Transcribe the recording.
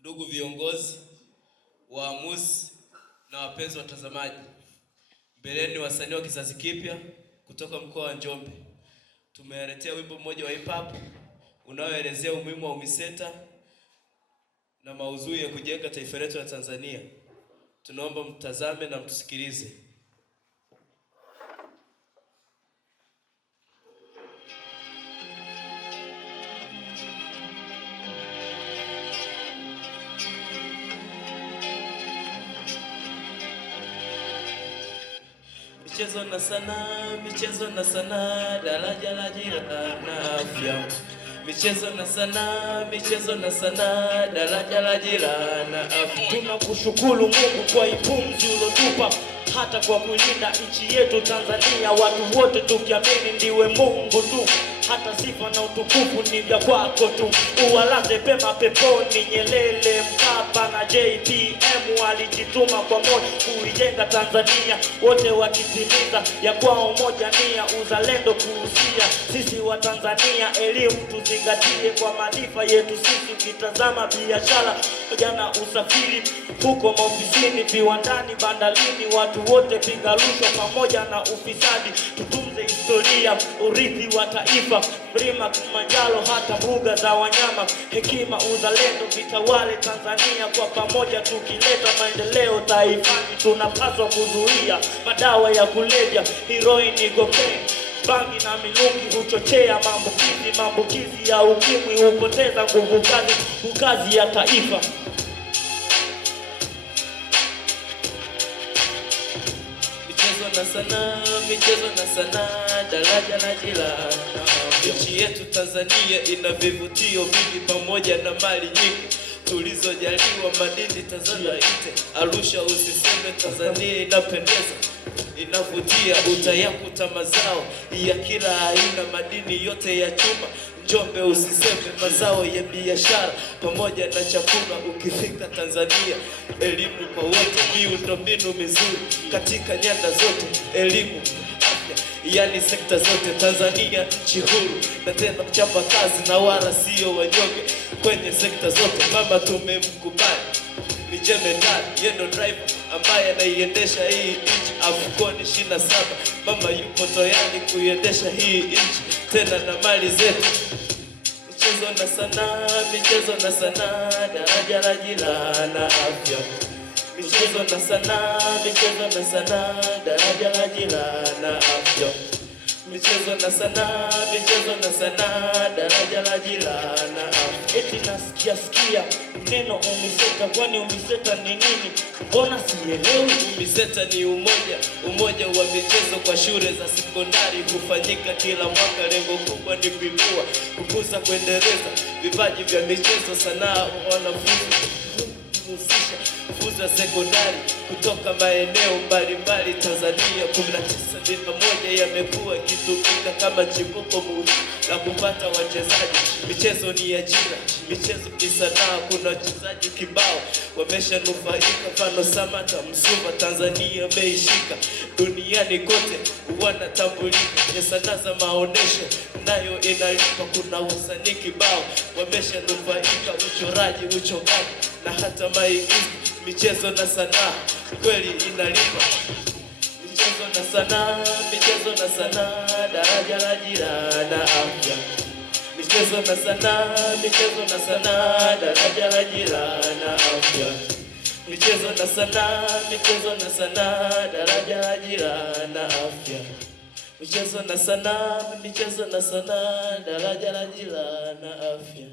Ndugu viongozi, waamuzi na wapenzi watazamaji, mbeleni wasanii wa kizazi kipya kutoka mkoa wa Njombe. Tumewaletea wimbo mmoja wa hip hop unaoelezea umuhimu wa UMISETA na maudhui ya kujenga taifa letu la Tanzania. Tunaomba mtazame na mtusikilize. Michezo na sanaa, daraja la ajira na afya. Michezo na sanaa, daraja la ajira na afya. Tunakushukuru Mungu kwa pumzi ulotupa, hata kwa kulinda nchi yetu Tanzania. Watu wote tukiamini ndiwe Mungu tu, hata sifa na utukufu ni vya kwako tu. Uwalaze pema peponi Nyerere, Mkapa na JPM walijituma kwa moyo kuijenga Tanzania, wote wakitimiza ya kwao moja nia, uzalendo kuhusia sisi wa Tanzania. Elimu tuzingatie kwa maarifa yetu sisi, ukitazama biashara jana usafiri huko maofisini, viwandani, bandarini, watu wote piga rushwa pamoja na ufisadi. Tutunze historia, urithi wa taifa, mlima Kilimanjaro hata mbuga za wanyama. Hekima uzalendo vitawale Tanzania, kwa pamoja tukileta maendeleo taifani. Tunapaswa kuzuia madawa ya kulevya, heroin, cocaine, bangi na milungi huchochea maambukizi ya ukimwi, hupoteza nguvu kazi ya taifa. Michezo na sanaa, daraja la ajira. Nchi yetu Tanzania ina vivutio vingi pamoja na mali nyingi tulizojaliwa, madini Tanzania ite. Arusha usiseme, Tanzania inapendeza, inavutia, utayakuta mazao ya kila aina, madini yote ya chuma. Njombe usiseme, mazao ya biashara pamoja na chakula. Ukifika Tanzania, elimu kwa wote, miundombinu mizuri katika nyanda zote, elimu, afya, yani sekta zote. Tanzania nchi huru na tena mchapa kazi, na wala sio wanyonge kwenye sekta zote. Mama tumemkubali ni jemedari, yendo driver ambaye anaiendesha hii nchi. Afukoni 27 mama yupo tayari kuiendesha hii nchi, tena na mali zetu. Michezo na sanaa, daraja la ajira na afya. Michezo na sanaa, daraja la ajira na afya. Michezo na sanaa, daraja la ajira na afya. Eti nasikia neno UMISETA, kwani UMISETA ni nini? Mbona sielewi? UMISETA ni umoja wa michezo kwa shule za sekondari, hufanyika kila mwaka. Lengo kubwa ni kuibua, kukuza, kuendeleza vipaji vya michezo, sanaa. Wanafunzi husisha mafunzo ya sekondari kutoka maeneo mbalimbali Tanzania. 19 yamekuwa kitumika kama chimbuko muhimu la kupata wachezaji. Michezo ni ajira, michezo ni sanaa. Kuna wachezaji kibao wameshanufaika, mfano Samata Msuva Tanzania ameishika, duniani kote wanatambulika. Ya sanaa za maonesho nayo inalipa, kuna wasanii kibao wameshanufaika, uchoraji, uchongaji na hata maigizo. Michezo na sanaa kweli inalipa. Michezo na sanaa, daraja la ajira na afya. Michezo na sanaa, daraja la ajira na afya. Michezo na sanaa, daraja la ajira na afya. Michezo na sanaa, daraja la ajira na afya.